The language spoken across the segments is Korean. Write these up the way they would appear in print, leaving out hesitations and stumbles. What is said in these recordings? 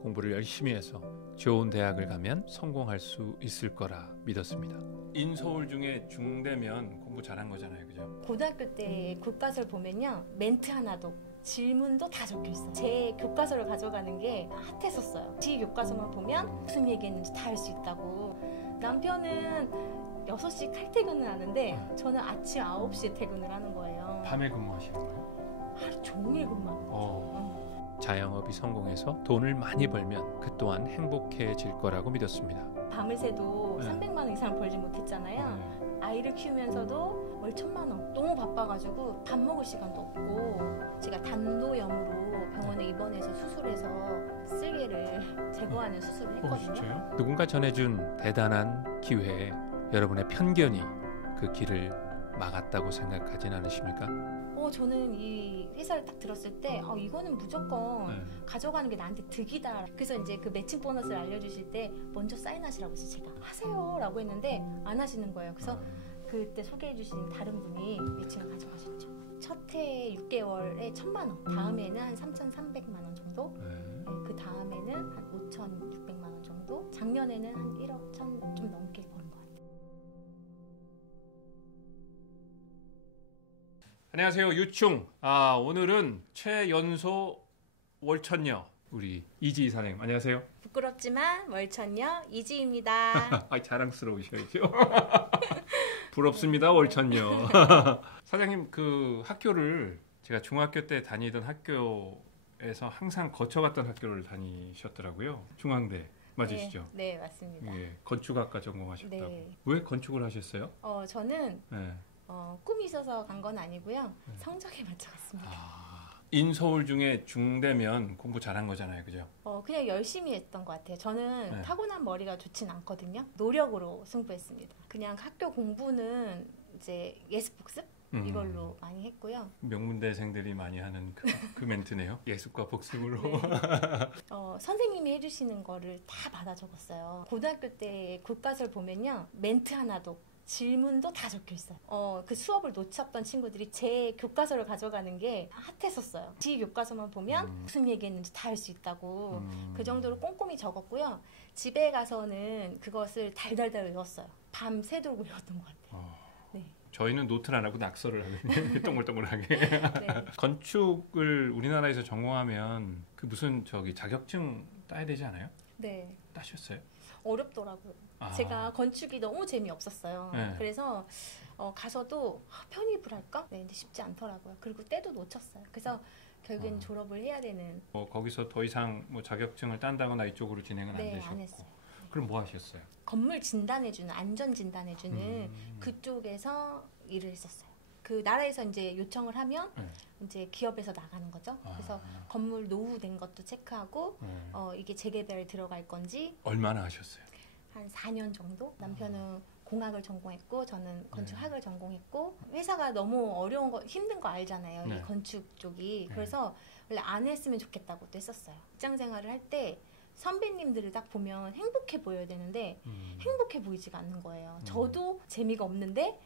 공부를 열심히 해서 좋은 대학을 가면 성공할 수 있을 거라 믿었습니다. 인서울 중에 중대면 공부 잘한 거잖아요, 그죠? 고등학교 때 교과서를 보면요, 멘트 하나도 질문도 다 적혀있어요. 제 교과서를 가져가는 게 핫했었어요. 지 교과서만 보면 무슨 얘기했는지 다 알 수 있다고. 남편은 6시 칼퇴근을 하는데 저는 아침 9시에 퇴근을 하는 거예요. 밤에 근무하시는 거예요? 하루 종일 근무하는 거죠. 자영업이 성공해서 돈을 많이 벌면 그 또한 행복해질 거라고 믿었습니다. 밤을 새도 네. 300만 원 이상 벌지 못했잖아요. 아이를 키우면서도 월 1,000만 원. 너무 바빠가지고 밥 먹을 시간도 없고, 제가 단도염으로 병원에 입원해서 수술해서 쓸개를 제거하는 수술을 했거든요. 진짜요? 누군가 전해준 대단한 기회에 여러분의 편견이 그 길을 막았다고 생각하진 않으십니까? 저는 이 회사를 딱 들었을 때 이거는 무조건 가져가는 게 나한테 득이다. 그래서 이제 그 매칭 보너스를 알려주실 때 먼저 사인하시라고 해서 제가 하세요 라고 했는데 안 하시는 거예요. 그래서 그때 소개해 주신 다른 분이 매칭을 가져가셨죠. 첫 해 6개월에 1,000만 원, 다음에는 한 3,300만 원 정도, 그 다음에는 한 5,600만 원 정도, 작년에는 한 1억 1,000 좀 넘게 버는 것 같아요. 안녕하세요, 유충. 오늘은 최연소 월천녀 우리 이지 이사님, 안녕하세요. 부끄럽지만 월천녀 이지입니다. 자랑스러우셔야죠. 부럽습니다, 월천녀. 사장님, 그 학교를 제가 중학교 때 다니던 학교에서 항상 거쳐갔던 학교를 다니셨더라고요. 중앙대 맞으시죠? 네, 맞습니다. 예, 건축학과 전공하셨다고. 네. 왜 건축을 하셨어요? 저는 네. 꿈이 있어서 간 건 아니고요. 성적에 맞춰 갔습니다. 인서울 중에 중대면 공부 잘한 거잖아요, 그죠? 그냥 열심히 했던 것 같아요. 저는 타고난 머리가 좋진 않거든요. 노력으로 승부했습니다. 그냥 학교 공부는 이제 예습복습? 이걸로 많이 했고요. 명문대생들이 많이 하는 그 멘트네요. 예습과 복습으로. 선생님이 해주시는 거를 다 받아 적었어요. 고등학교 때 교과서를 보면요, 멘트 하나도 질문도 다 적혀 있어요. 그 수업을 놓쳤던 친구들이 제 교과서를 가져가는 게 핫했었어요. 지 교과서만 보면 무슨 얘기했는지 다 알 수 있다고. 그 정도로 꼼꼼히 적었고요. 집에 가서는 그것을 달달달 외웠어요. 밤 새도록 외웠던 것 같아요. 네. 저희는 노트를 안 하고 낙서를 하거든요. 동글동글하게. 네. 건축을 우리나라에서 전공하면 그 무슨 자격증 따야 되지 않아요? 네. 따셨어요? 어렵더라고요. 제가 건축이 너무 재미없었어요. 네. 그래서 가서도 편입을 할까? 네, 근데 쉽지 않더라고요. 그리고 때도 놓쳤어요. 그래서 결국엔 졸업을 해야 되는. 거기서 더 이상 자격증을 딴다거나 이쪽으로 진행은 안 되셨고. 안 했어요. 그럼 뭐 하셨어요? 건물 진단해주는, 안전 진단해주는 그쪽에서 일을 했었어요. 그 나라에서 이제 요청을 하면 이제 기업에서 나가는 거죠. 그래서 건물 노후된 것도 체크하고 이게 재개발 들어갈 건지. 얼마나 하셨어요? 한 4년 정도? 남편은 공학을 전공했고 저는 건축학을 전공했고, 회사가 너무 어려운 거, 힘든 거 알잖아요. 이 건축 쪽이. 그래서 원래 안 했으면 좋겠다고 또 했었어요. 직장 생활을 할 때 선배님들을 딱 보면 행복해 보여야 되는데 행복해 보이지가 않는 거예요. 저도 재미가 없는데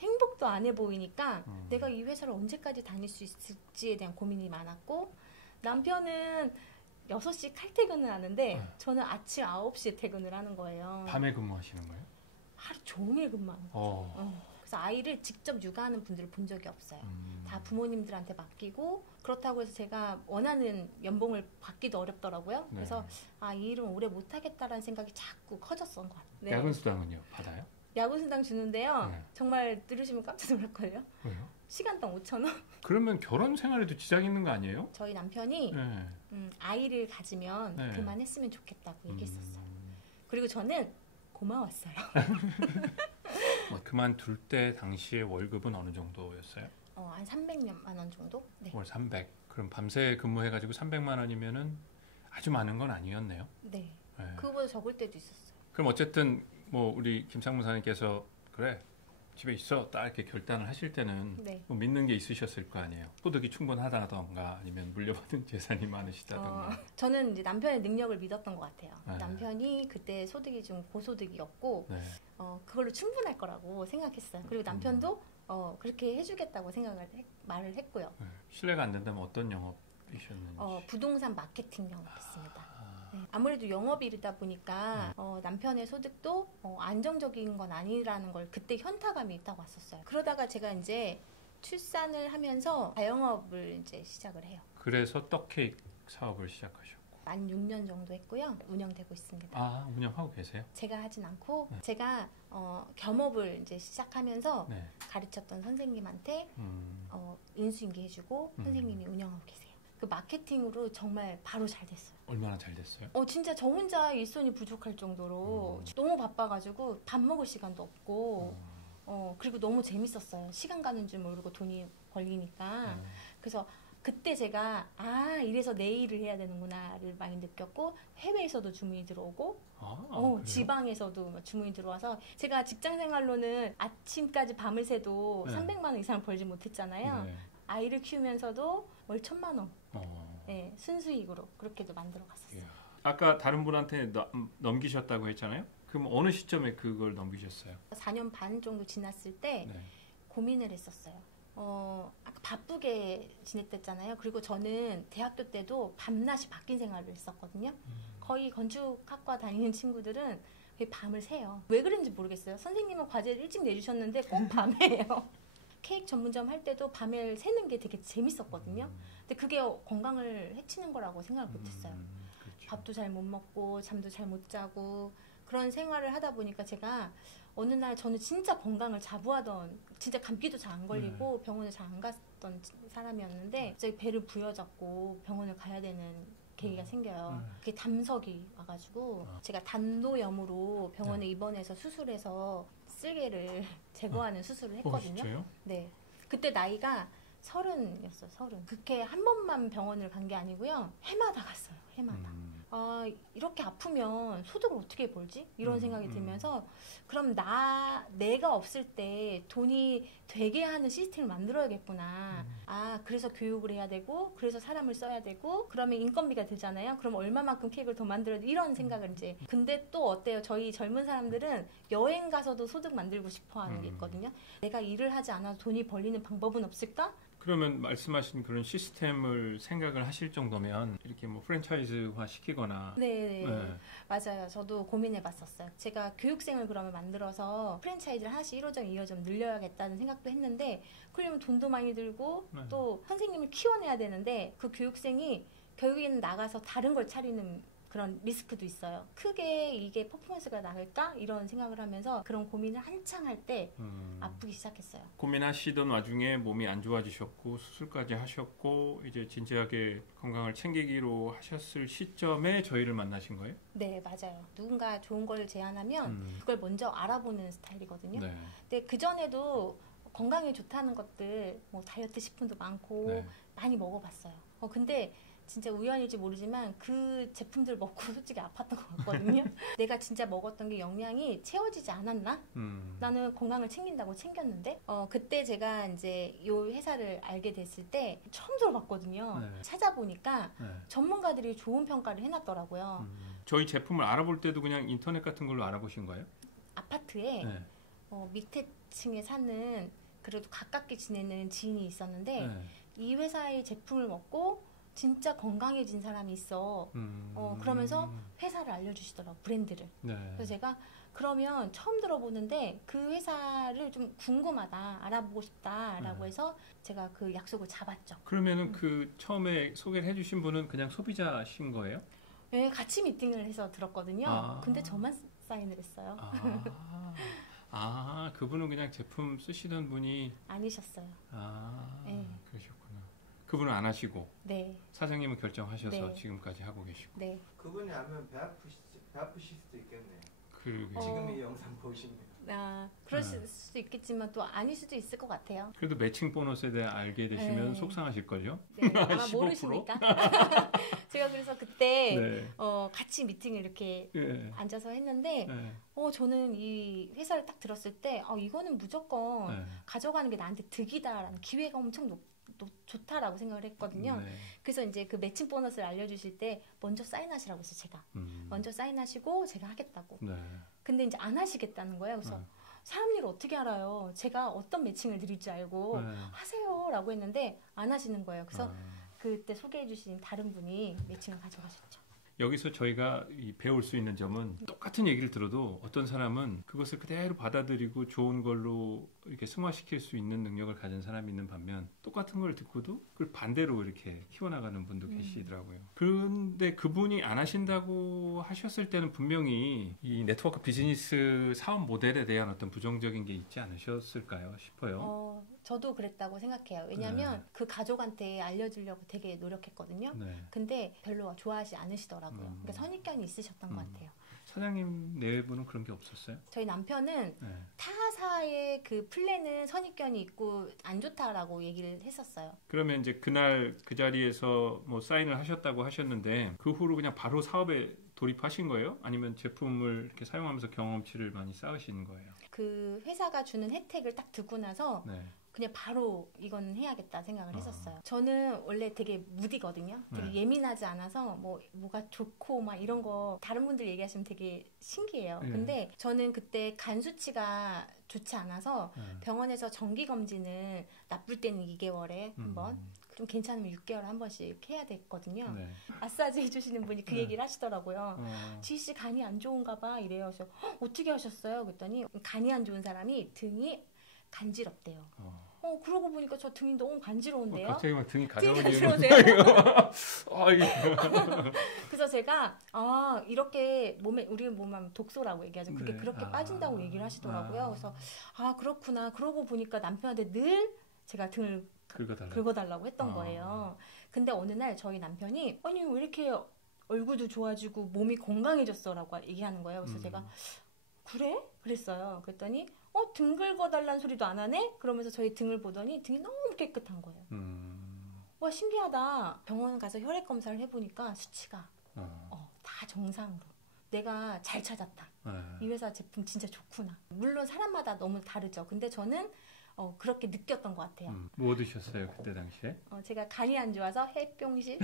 행복도 안 해 보이니까 내가 이 회사를 언제까지 다닐 수 있을지에 대한 고민이 많았고, 남편은 6시 칼퇴근을 하는데 저는 아침 9시에 퇴근을 하는 거예요. 밤에 근무하시는 거예요? 하루 종일 근무하는 거죠. 그래서 아이를 직접 육아하는 분들을 본 적이 없어요. 다 부모님들한테 맡기고, 그렇다고 해서 제가 원하는 연봉을 받기도 어렵더라고요. 그래서 이 일은 오래 못하겠다라는 생각이 자꾸 커졌던 것 같아요. 야근 수당은요? 받아요? 야근 수당 주는데요. 정말 들으시면 깜짝 놀랄걸요? 왜요? 시간당 5,000원? 그러면 결혼 생활에도 지장이 있는 거 아니에요? 저희 남편이 아이를 가지면 그만했으면 좋겠다고 얘기했었어요. 그리고 저는 고마웠어요. 그만둘 때 당시에 월급은 어느 정도였어요? 한 300만 원 정도? 네. 월 300. 그럼 밤새 근무해가지고 300만 원이면은 아주 많은 건 아니었네요. 네. 그거보다 적을 때도 있었어요. 그럼 어쨌든 우리 김창무사님께서 그래 집에 있어 딱 이렇게 결단을 하실 때는 믿는 게 있으셨을 거 아니에요. 소득이 충분하다던가 아니면 물려받은 재산이 많으시다던가. 저는 이제 남편의 능력을 믿었던 것 같아요. 남편이 그때 소득이 좀 고소득이었고 그걸로 충분할 거라고 생각했어요. 그리고 남편도 그렇게 해주겠다고 말을 했고요. 실례가 안 된다면 어떤 영업이셨는지? 부동산 마케팅 영업했습니다. 아무래도 영업일이다 보니까 남편의 소득도 안정적인 건 아니라는 걸 그때 현타감이 있다고 왔었어요. 그러다가 제가 이제 출산을 하면서 자영업을 이제 시작을 해요. 그래서 떡케이크 사업을 시작하셨고. 만 6년 정도 했고요. 운영되고 있습니다. 아, 운영하고 계세요? 제가 하진 않고 제가 겸업을 이제 시작하면서 네. 가르쳤던 선생님한테 인수인계해주고 선생님이 운영하고 계세요. 그 마케팅으로 정말 바로 잘 됐어요. 얼마나 잘 됐어요? 진짜 저 혼자 일손이 부족할 정도로 너무 바빠가지고 밥 먹을 시간도 없고 그리고 너무 재밌었어요. 시간 가는 줄 모르고 돈이 걸리니까. 그래서 그때 제가 이래서 내 일을 해야 되는구나를 많이 느꼈고 해외에서도 주문이 들어오고 지방에서도 주문이 들어와서 제가 직장생활로는 아침까지 밤을 새도 300만 원 이상 벌지 못했잖아요. 네. 아이를 키우면서도 월 1,000만 원 네, 순수익으로 그렇게도 만들어 갔었어요. 아까 다른 분한테 넘기셨다고 했잖아요. 그럼 어느 시점에 그걸 넘기셨어요? 4년 반 정도 지났을 때 고민을 했었어요. 아까 바쁘게 지냈댔잖아요. 그리고 저는 대학교 때도 밤낮이 바뀐 생활을 했었거든요. 거의 건축학과 다니는 친구들은 거의 밤을 새요. 왜 그런지 모르겠어요. 선생님은 과제를 일찍 내주셨는데 꼭 밤에요. 케이크 전문점 할 때도 밤을 새는 게 되게 재밌었거든요. 근데 그게 건강을 해치는 거라고 생각을 못했어요. 그렇죠. 밥도 잘 못 먹고 잠도 잘 못 자고 그런 생활을 하다 보니까 제가 어느 날 저는 진짜 건강을 자부하던 진짜 감기도 잘 안 걸리고 병원을 잘 안 갔던 사람이었는데 갑자기 배를 부여잡고 병원을 가야 되는 계기가 생겨요. 그게 담석이 와가지고 제가 단노염으로 병원에 입원해서 수술해서 쓸개를 제거하는 수술을 했거든요. 진짜요? 네. 그때 나이가 30이었어요. 30. 그렇게 한 번만 병원을 간 게 아니고요. 해마다 갔어요. 해마다. 이렇게 아프면 소득을 어떻게 벌지? 이런 생각이 들면서 그럼 내가 없을 때 돈이 되게 하는 시스템을 만들어야겠구나. 그래서 교육을 해야 되고 그래서 사람을 써야 되고 그러면 인건비가 들잖아요. 그럼 얼마만큼 케이크를 더 만들어야 돼? 이런 생각을 이제. 근데 또 어때요? 저희 젊은 사람들은 여행 가서도 소득 만들고 싶어 하는 게 있거든요. 내가 일을 하지 않아도 돈이 벌리는 방법은 없을까? 그러면 말씀하신 그런 시스템을 생각을 하실 정도면 이렇게 뭐 프랜차이즈화 시키거나 네. 맞아요. 저도 고민해봤었어요. 제가 교육생을 그러면 만들어서 프랜차이즈를 하나씩 1호점, 2호점 늘려야겠다는 생각도 했는데 그러면 돈도 많이 들고 또 선생님을 키워내야 되는데 그 교육생이 결국에는 나가서 다른 걸 차리는 그런 리스크도 있어요. 크게 이게 퍼포먼스가 나을까? 이런 생각을 하면서 그런 고민을 한창 할 때 아프기 시작했어요. 고민하시던 와중에 몸이 안 좋아지셨고 수술까지 하셨고 이제 진지하게 건강을 챙기기로 하셨을 시점에 저희를 만나신 거예요? 네, 맞아요. 누군가 좋은 걸 제안하면 그걸 먼저 알아보는 스타일이거든요. 네. 근데 그전에도 건강에 좋다는 것들 뭐 다이어트 식품도 많고 많이 먹어봤어요. 근데 진짜 우연일지 모르지만 그 제품들 먹고 솔직히 아팠던 것 같거든요. 내가 진짜 먹었던 게 영양이 채워지지 않았나? 나는 건강을 챙긴다고 챙겼는데 그때 제가 이제 이 회사를 알게 됐을 때 처음 들어봤거든요. 찾아보니까 전문가들이 좋은 평가를 해놨더라고요. 저희 제품을 알아볼 때도 그냥 인터넷 같은 걸로 알아보신 거예요? 아파트에 밑에 층에 사는 그래도 가깝게 지내는 지인이 있었는데 이 회사의 제품을 먹고 진짜 건강해진 사람이 있어. 그러면서 회사를 알려주시더라고, 브랜드를. 그래서 제가 그러면 처음 들어보는데 그 회사를 좀 궁금하다, 알아보고 싶다라고 해서 제가 그 약속을 잡았죠. 그러면은 그 처음에 소개를 해주신 분은 그냥 소비자신 거예요? 네, 같이 미팅을 해서 들었거든요. 근데 저만 사인을 했어요. 그분은 그냥 제품 쓰시던 분이 아니셨어요. 네. 그러셨구나. 그분은 안 하시고 사장님은 결정하셔서 지금까지 하고 계시고. 그분이 하면 배 아프실 수도 있겠네요. 지금 이 영상 보시면. 그러실 수도 있겠지만 또 아닐 수도 있을 것 같아요. 그래도 매칭 보너스에 대해 알게 되시면 속상하실걸요? 네, 아마 모르시니까. 제가 그래서 그때 같이 미팅을 이렇게 앉아서 했는데 저는 이 회사를 딱 들었을 때 이거는 무조건 가져가는 게 나한테 득이다라는 기회가 엄청 좋다라고 생각을 했거든요. 그래서 이제 그 매칭 보너스를 알려주실 때 먼저 사인하시라고 했어요. 제가 먼저 사인하시고 제가 하겠다고. 근데 이제 안 하시겠다는 거예요. 그래서 사람 일을 어떻게 알아요? 제가 어떤 매칭을 드릴지 알고 하세요라고 했는데 안 하시는 거예요. 그래서 그때 소개해 주신 다른 분이 매칭을 가져가셨죠. 여기서 저희가 배울 수 있는 점은 똑같은 얘기를 들어도 어떤 사람은 그것을 그대로 받아들이고 좋은 걸로 이렇게 승화시킬 수 있는 능력을 가진 사람이 있는 반면 똑같은 걸 듣고도 그걸 반대로 이렇게 키워나가는 분도 계시더라고요. 그런데 그분이 안 하신다고 하셨을 때는 분명히 이 네트워크 비즈니스 사업 모델에 대한 어떤 부정적인 게 있지 않으셨을까요 싶어요. 저도 그랬다고 생각해요. 왜냐하면 그 가족한테 알려주려고 되게 노력했거든요. 근데 별로 좋아하지 않으시더라고요. 그러니까 선입견이 있으셨던 것 같아요. 사장님 내부는 그런 게 없었어요? 저희 남편은 타사의 그 플랜은 선입견이 있고 안 좋다라고 얘기를 했었어요. 그러면 이제 그날 그 자리에서 뭐 사인을 하셨다고 하셨는데 그 후로 그냥 바로 사업에 돌입하신 거예요? 아니면 제품을 이렇게 사용하면서 경험치를 많이 쌓으신 거예요? 그 회사가 주는 혜택을 딱 듣고 나서 그냥 바로 이건 해야겠다 생각을 했었어요. 저는 원래 되게 무디거든요. 되게 예민하지 않아서 뭐가 좋고 막 이런 거 다른 분들 얘기하시면 되게 신기해요. 근데 저는 그때 간 수치가 좋지 않아서 병원에서 정기 검진을 나쁠 때는 2개월에 한 번, 좀 괜찮으면 6개월에 한 번씩 해야 됐거든요. 마사지 해주시는 분이 그 얘기를 하시더라고요. 지희씨 간이 안 좋은가 봐 이래요. 그래서 어떻게 하셨어요? 그랬더니 간이 안 좋은 사람이 등이 간지럽대요. 그러고 보니까 저 등이 너무 간지러운데요? 갑자기 막 등이 가져오세요? 그래서 제가 이렇게 우리 몸은 독소라고 얘기하죠. 그게 그렇게 빠진다고 얘기를 하시더라고요. 그래서 그렇구나. 그러고 보니까 남편한테 늘 제가 등을 긁어달라고 했던 거예요. 근데 어느 날 저희 남편이 아니 왜 이렇게 얼굴도 좋아지고 몸이 건강해졌어 라고 얘기하는 거예요. 그래서 제가 그래? 그랬어요. 그랬더니 등 긁어달라는 소리도 안 하네? 그러면서 저희 등을 보더니 등이 너무 깨끗한 거예요. 와 신기하다. 병원 가서 혈액 검사를 해보니까 수치가 다 정상으로. 내가 잘 찾았다. 이 회사 제품 진짜 좋구나. 물론 사람마다 너무 다르죠. 근데 저는 그렇게 느꼈던 것 같아요. 뭐 드셨어요 그때 당시에? 제가 간이 안 좋아서 햇병실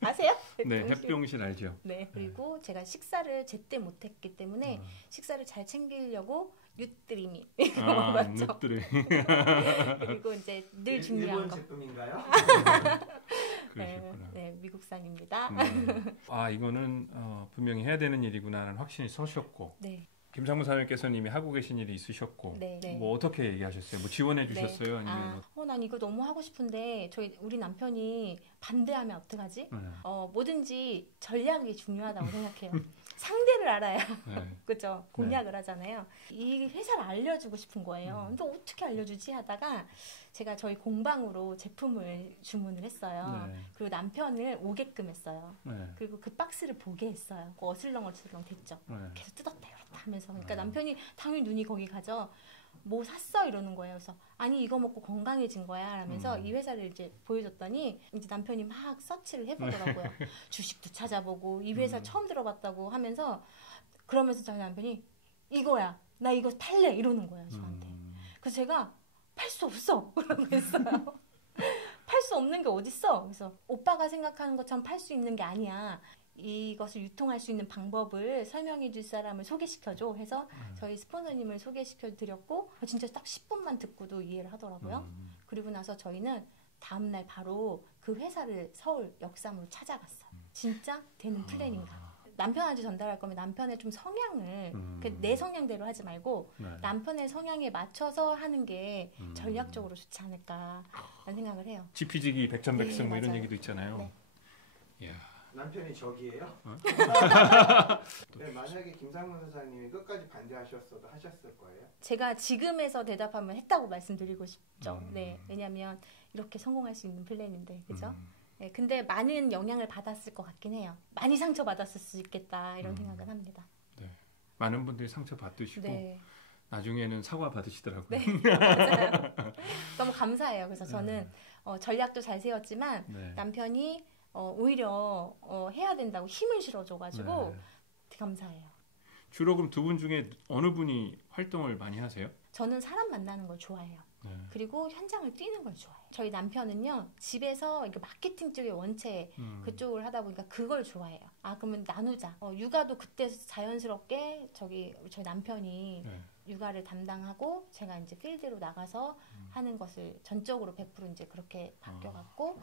아세요? 네, 햇병실 알죠. 네, 그리고 제가 식사를 제때 못했기 때문에 식사를 잘 챙기려고 뉴트리미 맞죠? 뉴트리. 그리고 이제 늘 중요한 일본 거. 제품인가요? 네, 미국산입니다. 이거는 분명히 해야 되는 일이구나라는 확신이 서셨고. 네. 김상무 사장님께서는 이미 하고 계신 일이 있으셨고 뭐 어떻게 얘기하셨어요? 뭐 지원해 주셨어요? 아니면 난 이거 너무 하고 싶은데 우리 남편이 반대하면 어떡하지? 뭐든지 전략이 중요하다고 생각해요. 상대를 알아야 그죠? 공략을 하잖아요. 이 회사를 알려주고 싶은 거예요. 근데 어떻게 알려주지 하다가 제가 저희 공방으로 제품을 주문을 했어요. 그리고 남편을 오게끔 했어요. 그리고 그 박스를 보게 했어요. 어슬렁어슬렁 됐죠. 계속 뜯었다 열었다 하면서. 그러니까 남편이 당연히 눈이 거기 가죠. 뭐 샀어? 이러는 거예요. 그래서 아니 이거 먹고 건강해진 거야 라면서 이 회사를 이제 보여줬더니 이제 남편이 막 서치를 해보더라고요. 주식도 찾아보고 이 회사 처음 들어봤다고 하면서 그러면서 저희 남편이 이거야 나 이거 팔래 이러는 거예요 저한테. 그래서 제가 팔 수 없어 라고 했어요. 팔 수 없는 게 어딨어. 그래서 오빠가 생각하는 것처럼 팔 수 있는 게 아니야. 이것을 유통할 수 있는 방법을 설명해 줄 사람을 소개시켜줘 해서 저희 스폰서님을 소개시켜 드렸고 진짜 딱 10분만 듣고도 이해를 하더라고요. 그리고 나서 저희는 다음날 바로 그 회사를 서울 역삼으로 찾아갔어요. 진짜 되는 플랜인가. 남편한테 전달할 거면 남편의 좀 성향을 내 성향대로 하지 말고 남편의 성향에 맞춰서 하는 게 전략적으로 좋지 않을까라는 생각을 해요. 지피지기 백전백승 뭐 이런 얘기도 있잖아요. 이야. 남편이 적이에요? 만약에 김상무 사장님이 끝까지 반대하셨어도 하셨을 거예요? 제가 지금에서 대답하면 했다고 말씀드리고 싶죠. 네, 왜냐하면 이렇게 성공할 수 있는 플랜인데, 그죠? 네, 근데 많은 영향을 받았을 것 같긴 해요. 많이 상처받았을 수 있겠다 이런 생각은 합니다. 네, 많은 분들이 상처 받으시고 나중에는 사과 받으시더라고요. 네, 맞아요. 너무 감사해요. 그래서 저는 전략도 잘 세웠지만 남편이 오히려 해야 된다고 힘을 실어줘가지고 되게 감사해요. 주로 그럼 두 분 중에 어느 분이 활동을 많이 하세요? 저는 사람 만나는 걸 좋아해요. 그리고 현장을 뛰는 걸 좋아해요. 저희 남편은요 집에서 이렇게 마케팅 쪽의 원체 그쪽을 하다 보니까 그걸 좋아해요. 그러면 나누자. 육아도 그때 자연스럽게 저희 남편이 육아를 담당하고 제가 이제 필드로 나가서 하는 것을 전적으로 100% 이제 그렇게 바뀌어갔고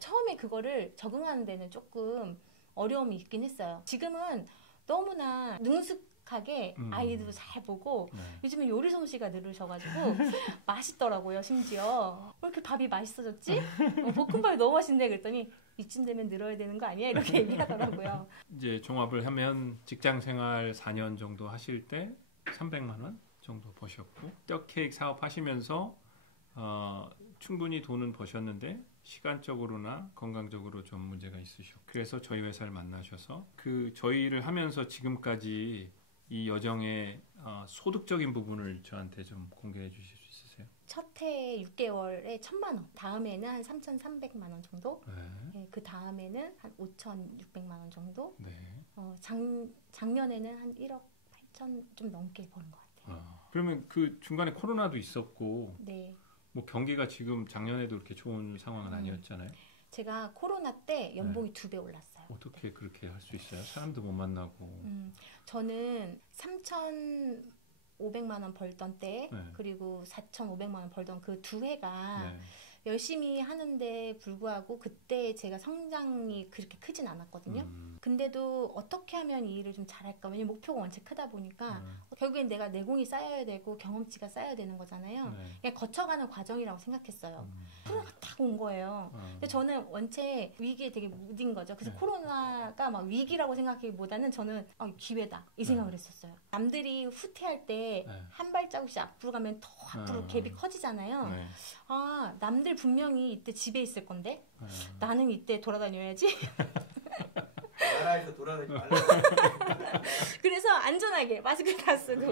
처음에 그거를 적응하는 데는 조금 어려움이 있긴 했어요. 지금은 너무나 능숙하게 아이도 잘 보고 요즘에 요리 솜씨가 늘으셔가지고 맛있더라고요. 심지어 왜 이렇게 밥이 맛있어졌지? 볶음밥이 너무 맛있네 그랬더니 이쯤 되면 늘어야 되는 거 아니야? 이렇게 얘기하더라고요. 이제 종합을 하면 직장 생활 4년 정도 하실 때 300만 원 정도 버셨고 떡케이크 사업 하시면서 충분히 돈은 버셨는데 시간적으로나 건강적으로 좀 문제가 있으셨고 그래서 저희 회사를 만나셔서 그 저희를 하면서 지금까지 이 여정의 소득적인 부분을 저한테 좀 공개해 주실 수 있으세요? 첫 해 6개월에 1,000만 원, 다음에는 한 3,300만 원 정도, 네, 그 다음에는 한 5,600만 원 정도, 네. 작년에는 한 1억 8천 좀 넘게 버는 것 같아요. 그러면 그 중간에 코로나도 있었고, 네. 뭐 경기가 지금 작년에도 그렇게 좋은 상황은 아니었잖아요. 제가 코로나 때 연봉이 2배 올랐어요. 어떻게 그렇게 할 수 있어요? 사람도 못 만나고. 저는 3,500만 원 벌던 때 그리고 4,500만 원 벌던 그 두 해가 열심히 하는데 불구하고 그때 제가 성장이 그렇게 크진 않았거든요. 근데도 어떻게 하면 이 일을 좀 잘할까? 왜냐면 목표가 원체 크다 보니까 결국엔 내가 내공이 쌓여야 되고 경험치가 쌓여야 되는 거잖아요. 그냥 거쳐가는 과정이라고 생각했어요. 코로나가 딱 온 거예요. 근데 저는 원체 위기에 되게 무딘 거죠. 그래서 코로나가 막 위기라고 생각하기보다는 저는 기회다 이 생각을 했었어요. 남들이 후퇴할 때 한 발자국씩 앞으로 가면 더 앞으로 갭이 커지잖아요. 남들 분명히 이때 집에 있을 건데 나는 이때 돌아다녀야지. 나라에서 돌아다니지 말라. 그래서 안전하게 마스크 다 쓰고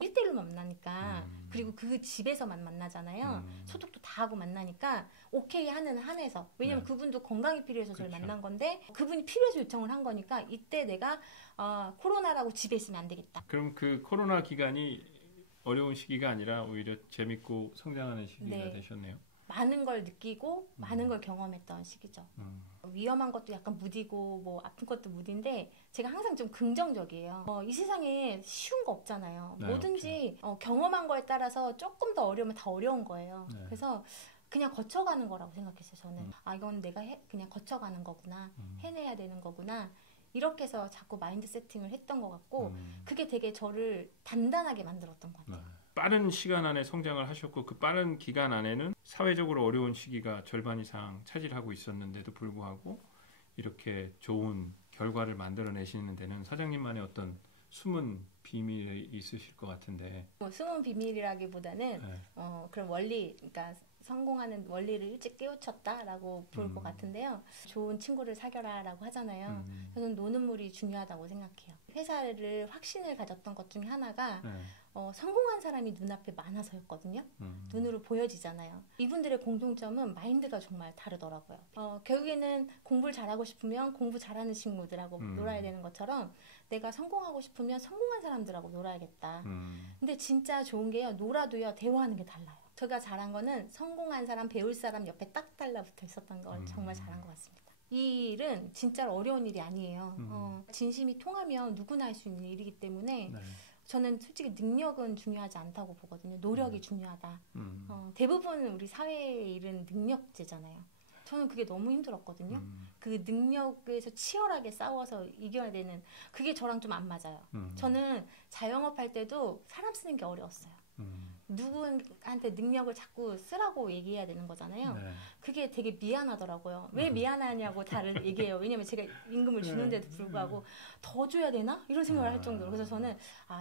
1대1로 만나니까 그리고 그 집에서만 만나잖아요. 소독도 다 하고 만나니까 오케이 하는 한에서 왜냐면 그분도 건강이 필요해서 저를 만난 건데 그분이 필요해서 요청을 한 거니까 이때 내가 코로나라고 집에 있으면 안 되겠다. 그럼 그 코로나 기간이 어려운 시기가 아니라 오히려 재밌고 성장하는 시기가 되셨네요. 많은 걸 느끼고 많은 걸 경험했던 시기죠. 위험한 것도 약간 무디고 뭐 아픈 것도 무딘데 제가 항상 좀 긍정적이에요. 이 세상에 쉬운 거 없잖아요. 뭐든지 경험한 거에 따라서 조금 더 어려우면 다 어려운 거예요. 그래서 그냥 거쳐가는 거라고 생각했어요. 저는 이건 내가 그냥 거쳐가는 거구나. 해내야 되는 거구나. 이렇게 해서 자꾸 마인드 세팅을 했던 것 같고 그게 되게 저를 단단하게 만들었던 것 같아요. 빠른 시간 안에 성장을 하셨고 그 빠른 기간 안에는 사회적으로 어려운 시기가 절반 이상 차지하고 있었는데도 불구하고 이렇게 좋은 결과를 만들어내시는 데는 사장님만의 어떤 숨은 비밀이 있으실 것 같은데 숨은 비밀이라기보다는 그런 원리, 그러니까 성공하는 원리를 일찍 깨우쳤다라고 볼 것 같은데요. 좋은 친구를 사겨라라고 하잖아요. 저는 노는 물이 중요하다고 생각해요. 회사를 확신을 가졌던 것 중에 하나가 성공한 사람이 눈앞에 많아서였거든요. 눈으로 보여지잖아요. 이분들의 공통점은 마인드가 정말 다르더라고요. 결국에는 공부를 잘하고 싶으면 공부 잘하는 친구들하고 놀아야 되는 것처럼 내가 성공하고 싶으면 성공한 사람들하고 놀아야겠다. 근데 진짜 좋은 게요. 놀아도요. 대화하는 게 달라요. 제가 잘한 거는 성공한 사람, 배울 사람 옆에 딱 달라붙어 있었던 걸 정말 잘한 것 같습니다. 이 일은 진짜 어려운 일이 아니에요. 진심이 통하면 누구나 할 수 있는 일이기 때문에 저는 솔직히 능력은 중요하지 않다고 보거든요. 노력이 중요하다. 대부분 우리 사회의 일은 능력제잖아요. 저는 그게 너무 힘들었거든요. 그 능력에서 치열하게 싸워서 이겨야 되는 그게 저랑 좀 안 맞아요. 저는 자영업할 때도 사람 쓰는 게 어려웠어요. 누구한테 능력을 자꾸 쓰라고 얘기해야 되는 거잖아요. 그게 되게 미안하더라고요. 왜 미안하냐고 다들 얘기해요. 왜냐면 제가 임금을 주는데도 불구하고 더 줘야 되나? 이런 생각을 할 정도로. 그래서 저는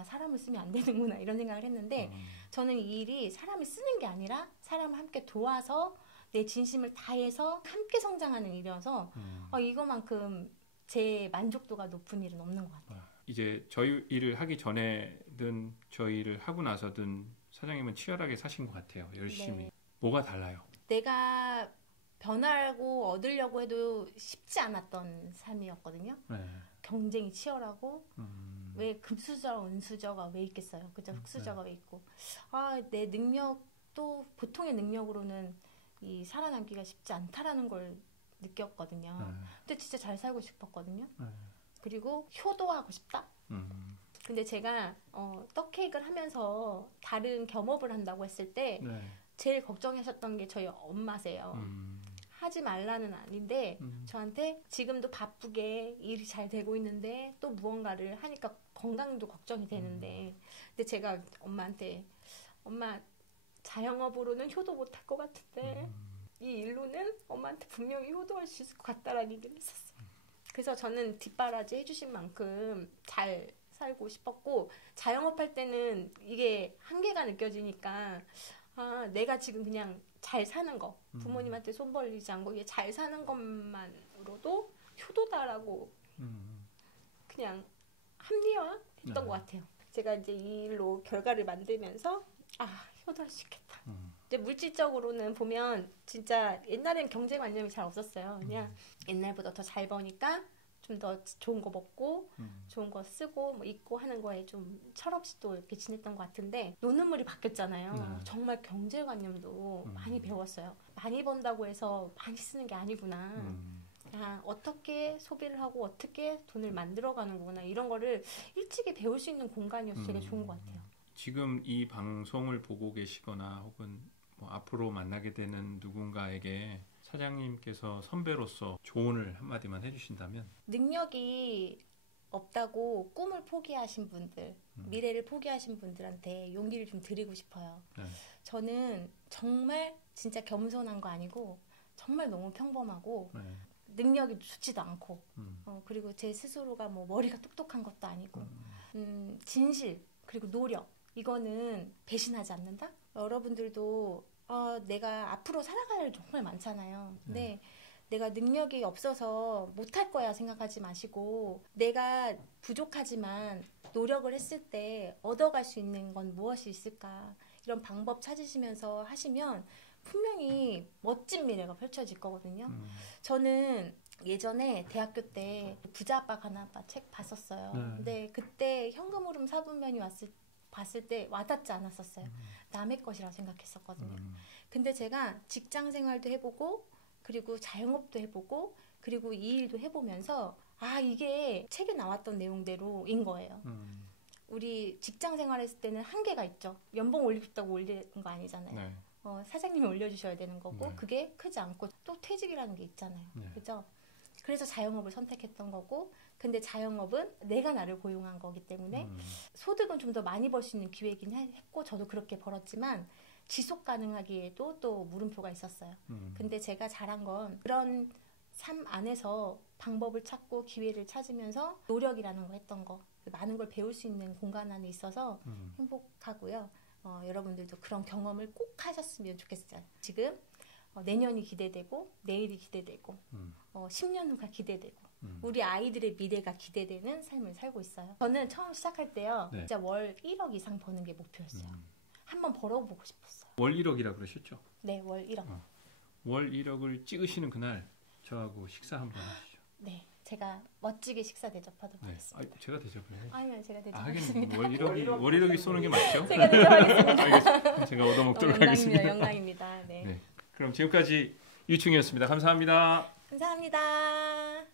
사람을 쓰면 안 되는구나 이런 생각을 했는데 저는 이 일이 사람을 쓰는 게 아니라 사람을 함께 도와서 내 진심을 다해서 함께 성장하는 일이어서 이거만큼 제 만족도가 높은 일은 없는 것 같아요. 이제 저희 일을 하기 전에든 저희 일을 하고 나서든 사장님은 치열하게 사신 것 같아요. 열심히. 뭐가 달라요? 내가 변하고 얻으려고 해도 쉽지 않았던 삶이었거든요. 경쟁이 치열하고 왜 금수저와 은수저가 왜 있겠어요. 그죠? 흑수저가 왜 있고 내 능력도 보통의 능력으로는 이 살아남기가 쉽지 않다라는 걸 느꼈거든요. 근데 진짜 잘 살고 싶었거든요. 그리고 효도하고 싶다. 근데 제가 떡케이크를 하면서 다른 겸업을 한다고 했을 때 제일 걱정하셨던 게 저희 엄마세요. 하지 말라는 아닌데 저한테 지금도 바쁘게 일이 잘 되고 있는데 또 무언가를 하니까 건강도 걱정이 되는데 근데 제가 엄마한테 엄마 자영업으로는 효도 못할 것 같은데 이 일로는 엄마한테 분명히 효도할 수 있을 것 같다라는 얘기를 했었어요. 그래서 저는 뒷바라지 해주신 만큼 잘 살고 싶었고 자영업할 때는 이게 한계가 느껴지니까 아, 내가 지금 그냥 잘 사는 거 부모님한테 손 벌리지 않고 이게 잘 사는 것만으로도 효도다라고 그냥 합리화했던 것 같아요. 제가 이제 이 일로 결과를 만들면서 아 효도할 수 있겠다. 이제 물질적으로는 보면 진짜 옛날에는 경제관념이 잘 없었어요. 그냥 옛날보다 더 잘 버니까 좀 더 좋은 거 먹고 좋은 거 쓰고 뭐 입고 하는 거에 좀 철없이 또 이렇게 지냈던 것 같은데 노는 물이 바뀌었잖아요. 정말 경제관념도 많이 배웠어요. 많이 번다고 해서 많이 쓰는 게 아니구나. 아, 어떻게 소비를 하고 어떻게 돈을 만들어가는 거구나. 이런 거를 일찍이 배울 수 있는 공간이어서 되게 좋은 것 같아요. 지금 이 방송을 보고 계시거나 혹은 뭐 앞으로 만나게 되는 누군가에게 사장님께서 선배로서 조언을 한마디만 해주신다면? 능력이 없다고 꿈을 포기하신 분들, 미래를 포기하신 분들한테 용기를 좀 드리고 싶어요. 네. 저는 정말 진짜 겸손한 거 아니고 정말 너무 평범하고 네. 능력이 좋지도 않고 그리고 제 스스로가 뭐 머리가 똑똑한 것도 아니고 진실 그리고 노력 이거는 배신하지 않는다? 여러분들도 내가 앞으로 살아갈 일 정말 많잖아요. 근데 내가 능력이 없어서 못할 거야 생각하지 마시고 내가 부족하지만 노력을 했을 때 얻어갈 수 있는 건 무엇이 있을까 이런 방법 찾으시면서 하시면 분명히 멋진 미래가 펼쳐질 거거든요. 저는 예전에 대학교 때 부자 아빠 가난 아빠 책 봤었어요. 근데 그때 현금 흐름 사분면이 봤을 때 와닿지 않았었어요. 남의 것이라고 생각했었거든요. 근데 제가 직장 생활도 해보고 그리고 자영업도 해보고 그리고 이 일도 해보면서 아 이게 책에 나왔던 내용대로인 거예요. 우리 직장 생활했을 때는 한계가 있죠. 연봉 올리고 싶다고 올리는 거 아니잖아요. 네. 사장님이 올려주셔야 되는 거고 네. 그게 크지 않고 또 퇴직이라는 게 있잖아요. 네. 그죠? 그래서 자영업을 선택했던 거고 근데 자영업은 내가 나를 고용한 거기 때문에 소득은 좀 더 많이 벌 수 있는 기회이긴 했고 저도 그렇게 벌었지만 지속 가능하기에도 또 물음표가 있었어요. 근데 제가 잘한 건 그런 삶 안에서 방법을 찾고 기회를 찾으면서 노력이라는 거 했던 거 많은 걸 배울 수 있는 공간 안에 있어서 행복하고요. 여러분들도 그런 경험을 꼭 하셨으면 좋겠어요. 지금 내년이 기대되고 내일이 기대되고 10년 후가 기대되고 우리 아이들의 미래가 기대되는 삶을 살고 있어요. 저는 처음 시작할 때요. 네. 진짜 월 1억 이상 버는 게 목표였어요. 한번 벌어보고 싶었어요. 월 1억이라 그러셨죠? 네, 월 1억. 월 1억을 찍으시는 그날 저하고 식사 한번 하시죠. 네, 제가 멋지게 식사 대접하도록 하겠습니다. 제가 대접을 해요? 아니요, 제가 대접하겠습니다. 월 1억이 쏘는 게 맞죠? 제가 대접하겠습니다. 알겠습니다. 제가 얻어먹도록 하겠습니다. 영광입니다. 네. 네. 그럼 지금까지 유충이었습니다. 감사합니다. 감사합니다.